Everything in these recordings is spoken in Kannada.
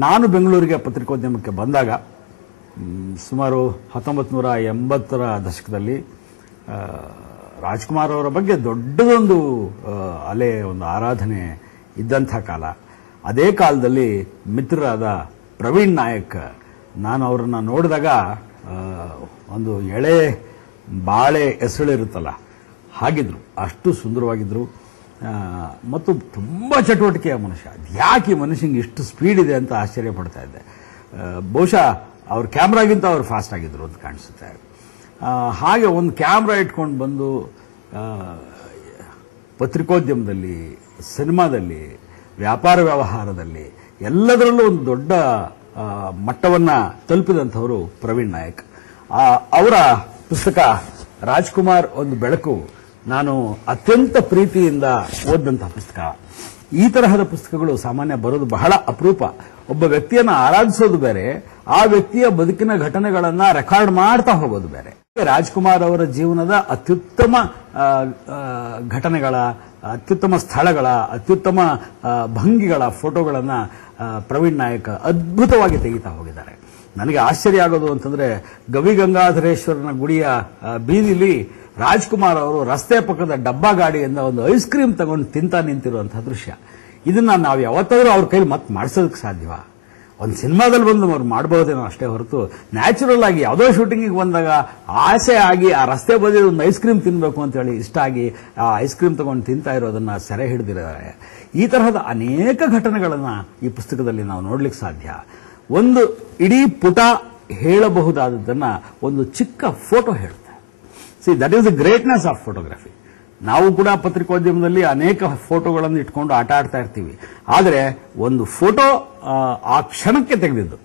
ನಾನು ಬೆಂಗಳೂರಿಗೆ ಪತ್ರಿಕೋದ್ಯಮಕ್ಕೆ ಬಂದಾಗ ಸುಮಾರು 1980ರ ದಶಕದಲ್ಲಿ ರಾಜ್ಕುಮಾರ್ ಅವರ ಬಗ್ಗೆ ದೊಡ್ಡದೊಂದು ಅಲೆ, ಒಂದು ಆರಾಧನೆ ಇದ್ದಂಥ ಕಾಲ. ಅದೇ ಕಾಲದಲ್ಲಿ ಮಿತ್ರರಾದ ಪ್ರವೀಣ್ ನಾಯಕ್, ನಾನು ಅವರನ್ನು ನೋಡಿದಾಗ ಒಂದು ಎಳೆ ಬಾಳೆ ಎಸಳಿರುತ್ತಲ್ಲ ಹಾಗಿದ್ರು, ಅಷ್ಟು ಸುಂದರವಾಗಿದ್ದರು ಮತ್ತು ತುಂಬ ಚಟುವಟಿಕೆಯ ಮನುಷ್ಯ. ಯಾಕೆ ಈ ಮನುಷ್ಯಂಗೆ ಇಷ್ಟು ಸ್ಪೀಡ್ ಇದೆ ಅಂತ ಆಶ್ಚರ್ಯ ಪಡ್ತಾ ಇದ್ದೆ. ಬಹುಶಃ ಅವ್ರ ಕ್ಯಾಮ್ರಾಗಿಂತ ಅವ್ರು ಫಾಸ್ಟ್ ಆಗಿದ್ರು ಅಂತ ಕಾಣಿಸುತ್ತೆ. ಹಾಗೆ ಒಂದು ಕ್ಯಾಮ್ರಾ ಇಟ್ಕೊಂಡು ಬಂದು ಪತ್ರಿಕೋದ್ಯಮದಲ್ಲಿ, ಸಿನಿಮಾದಲ್ಲಿ, ವ್ಯಾಪಾರ ವ್ಯವಹಾರದಲ್ಲಿ ಎಲ್ಲದರಲ್ಲೂ ಒಂದು ದೊಡ್ಡ ಮಟ್ಟವನ್ನು ತಲುಪಿದಂಥವರು ಪ್ರವೀಣ್ ನಾಯಕ್. ಅವರ ಪುಸ್ತಕ ರಾಜ್ಕುಮಾರ್ ಒಂದು ಬೆಳಕು ನಾನು ಅತ್ಯಂತ ಪ್ರೀತಿಯಿಂದ ಓದಿದಂತಹ ಪುಸ್ತಕ. ಈ ತರಹದ ಪುಸ್ತಕಗಳು ಸಾಮಾನ್ಯ ಬರೋದು ಬಹಳ ಅಪರೂಪ. ಒಬ್ಬ ವ್ಯಕ್ತಿಯನ್ನು ಆರಾಧಿಸೋದು ಬೇರೆ, ಆ ವ್ಯಕ್ತಿಯ ಬದುಕಿನ ಘಟನೆಗಳನ್ನು ರೆಕಾರ್ಡ್ ಮಾಡ್ತಾ ಹೋಗೋದು ಬೇರೆ. ರಾಜ್ಕುಮಾರ್ ಅವರ ಜೀವನದ ಅತ್ಯುತ್ತಮ ಘಟನೆಗಳ, ಅತ್ಯುತ್ತಮ ಸ್ಥಳಗಳ, ಅತ್ಯುತ್ತಮ ಭಂಗಿಗಳ ಫೋಟೋಗಳನ್ನು ಪ್ರವೀಣ್ ನಾಯಕ್ ಅದ್ಭುತವಾಗಿ ತೆಗಿತಾ ಹೋಗಿದ್ದಾರೆ. ನನಗೆ ಆಶ್ಚರ್ಯ ಆಗೋದು ಅಂತಂದ್ರೆ, ಗವಿಗಂಗಾಧರೇಶ್ವರನ ಗುಡಿಯ ಬೀದಿಲಿ ರಾಜ್ಕುಮಾರ್ ಅವರು ರಸ್ತೆ ಪಕ್ಕದ ಡಬ್ಬಾ ಗಾಡಿಯಿಂದ ಒಂದು ಐಸ್ ಕ್ರೀಮ್ ತಗೊಂಡು ತಿಂತಾ ನಿಂತಿರುವಂತಹ ದೃಶ್ಯ. ಇದನ್ನ ನಾವು ಯಾವತ್ತಾದ್ರೂ ಅವ್ರ ಕೈಲಿ ಮತ್ತೆ ಮಾಡಿಸೋದಕ್ಕೆ ಸಾಧ್ಯವಾ? ಒಂದು ಸಿನಿಮಾದಲ್ಲಿ ಬಂದು ಅವ್ರು ಮಾಡಬಹುದೇನೋ ಅಷ್ಟೇ ಹೊರತು, ನ್ಯಾಚುರಲ್ ಆಗಿ ಯಾವುದೋ ಶೂಟಿಂಗಿಗೆ ಬಂದಾಗ ಆಸೆ ಆಗಿ ಆ ರಸ್ತೆ ಬದಿಯಲ್ಲಿ ಒಂದು ಐಸ್ ಕ್ರೀಮ್ ತಿನ್ಬೇಕು ಅಂತ ಹೇಳಿ ಇಷ್ಟ ಆಗಿ ಆ ಐಸ್ ಕ್ರೀಮ್ ತಗೊಂಡು ತಿಂತಾ ಇರೋದನ್ನ ಸೆರೆ ಹಿಡಿದಿದ್ದಾರೆ. ಈ ತರಹದ ಅನೇಕ ಘಟನೆಗಳನ್ನ ಈ ಪುಸ್ತಕದಲ್ಲಿ ನಾವು ನೋಡ್ಲಿಕ್ಕೆ ಸಾಧ್ಯ. ಒಂದು ಇಡೀ ಪುಟ ಹೇಳಬಹುದಾದದ್ದನ್ನ ಒಂದು ಚಿಕ್ಕ ಫೋಟೋ ಹೇಳುತ್ತೆ. C, that is the greatness of photography. ನಾವು ಕೂಡ ಪತ್ರಿಕೋದ್ಯಮದಲ್ಲಿ ಅನೇಕ ಫೋಟೋಗಳನ್ನು ಇಟ್ಕೊಂಡು ಆಟ ಆಡ್ತಾ ಇರ್ತೀವಿ. ಆದರೆ ಒಂದು ಫೋಟೋ ಆ ಕ್ಷಣಕ್ಕೆ ತೆಗೆದಿದ್ದು,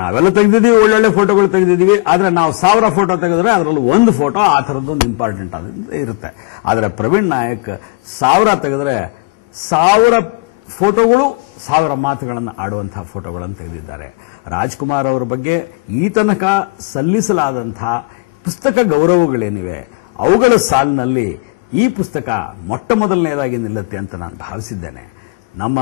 ನಾವೆಲ್ಲ ತೆಗೆದಿದ್ದೀವಿ, ಒಳ್ಳೊಳ್ಳೆ ಫೋಟೋಗಳು ತೆಗೆದಿದ್ದೀವಿ. ಆದರೆ ನಾವು 1000 ಫೋಟೋ ತೆಗೆದ್ರೆ ಅದರಲ್ಲಿ ಒಂದು ಫೋಟೋ ಆ ಥರದ್ದೊಂದು ಇಂಪಾರ್ಟೆಂಟ್ ಆದ ಇರುತ್ತೆ. ಆದರೆ ಪ್ರವೀಣ್ ನಾಯಕ್ 1000 ತೆಗೆದ್ರೆ 1000 ಫೋಟೋಗಳು 1000 ಮಾತುಗಳನ್ನು ಆಡುವಂತಹ ಫೋಟೋಗಳನ್ನು ತೆಗೆದಿದ್ದಾರೆ. ರಾಜ್ಕುಮಾರ್ ಅವರ ಬಗ್ಗೆ ಈ ತನಕ ಸಲ್ಲಿಸಲಾದಂತಹ ಪುಸ್ತಕ ಗೌರವಗಳೇನಿವೆ ಅವುಗಳ ಸಾಲಿನಲ್ಲಿ ಈ ಪುಸ್ತಕ ಮೊಟ್ಟ ಮೊದಲನೆಯದಾಗಿ ನಿಲ್ಲುತ್ತೆ ಅಂತ ನಾನು ಭಾವಿಸಿದ್ದೇನೆ. ನಮ್ಮ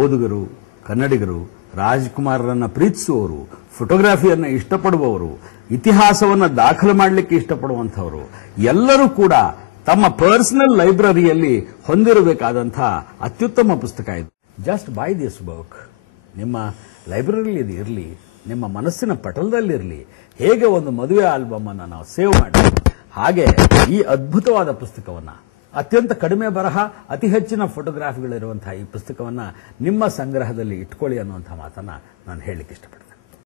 ಓದುಗರು, ಕನ್ನಡಿಗರು, ರಾಜ್ಕುಮಾರರನ್ನು ಪ್ರೀತಿಸುವವರು, ಫೋಟೋಗ್ರಫಿಯನ್ನು ಇಷ್ಟಪಡುವವರು, ಇತಿಹಾಸವನ್ನು ದಾಖಲು ಮಾಡಲಿಕ್ಕೆ ಇಷ್ಟಪಡುವಂಥವರು ಎಲ್ಲರೂ ಕೂಡ ತಮ್ಮ ಪರ್ಸನಲ್ ಲೈಬ್ರರಿಯಲ್ಲಿ ಹೊಂದಿರಬೇಕಾದಂತಹ ಅತ್ಯುತ್ತಮ ಪುಸ್ತಕ ಇದು. Just by this book. ನಿಮ್ಮ ಲೈಬ್ರರಿಯಲ್ಲಿ ಇದು ಇರಲಿ, ನಿಮ್ಮ ಮನಸ್ಸಿನ ಪಟಲದಲ್ಲಿರಲಿ. ಹೇಗೆ ಒಂದು ಮದುವೆ ಆಲ್ಬಮ್ ಅನ್ನು ನಾವು ಸೇವ್ ಮಾಡ್ತೀವಿ, ಹಾಗೆ ಈ ಅದ್ಭುತವಾದ ಪುಸ್ತಕವನ್ನು, ಅತ್ಯಂತ ಕಡಿಮೆ ಬರಹ, ಅತಿ ಹೆಚ್ಚಿನ ಫೋಟೋಗ್ರಾಫಿಗಳಿರುವಂತಹ ಈ ಪುಸ್ತಕವನ್ನು ನಿಮ್ಮ ಸಂಗ್ರಹದಲ್ಲಿ ಇಟ್ಕೊಳ್ಳಿ ಅನ್ನುವಂಥ ಮಾತನ್ನು ನಾನು ಹೇಳಲಿಕ್ಕೆ ಇಷ್ಟಪಡ್ತೇನೆ.